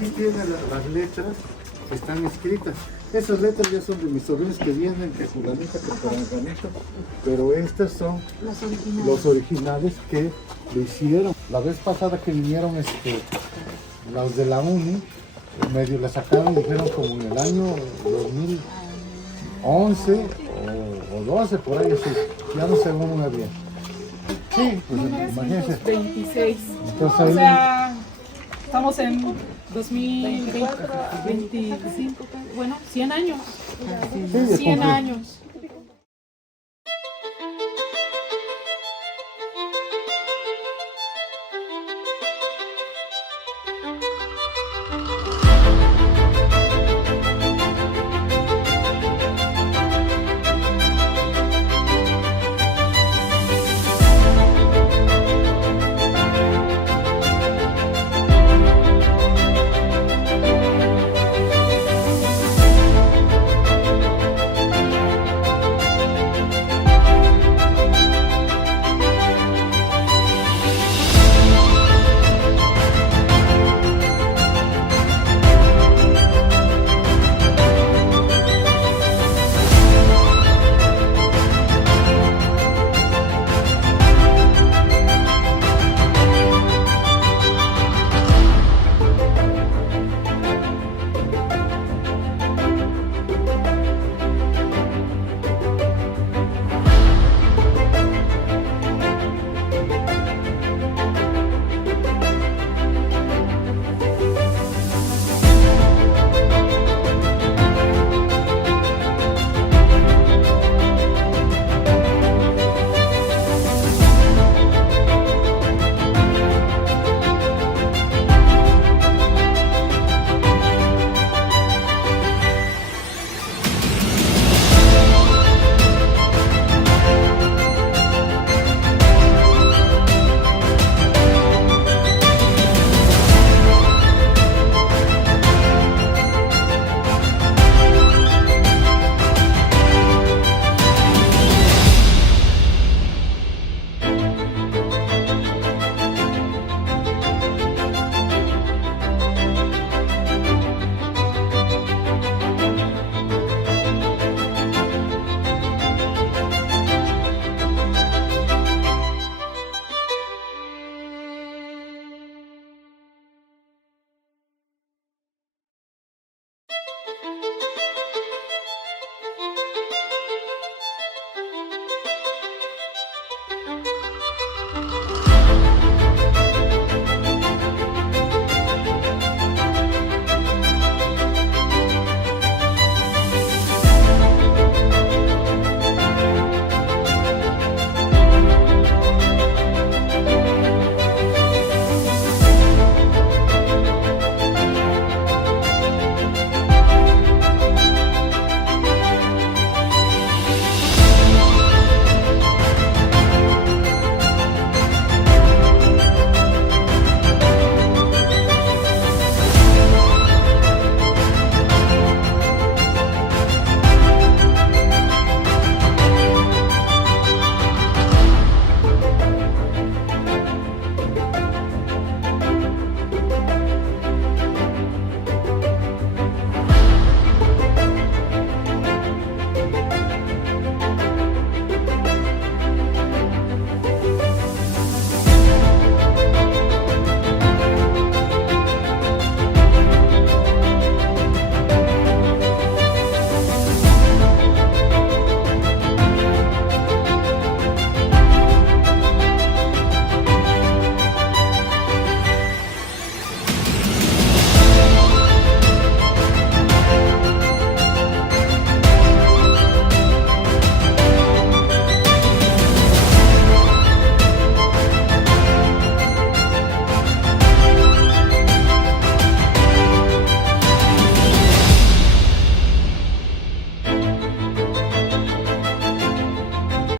aquí tiene las letras que están escritas. Esas letras ya son de mis sobrinos que vienen, que fulanita, que peranganito, pero estas son los originales que lo hicieron. La vez pasada que vinieron los de la UNI, medio la sacaron, dijeron como en el año 2011 o 12, por ahí así, ya no sé muy bien. Sí, pues imagínense. 26. Entonces, O sea, estamos en 2025, bueno, 100 años. sí, 100 años.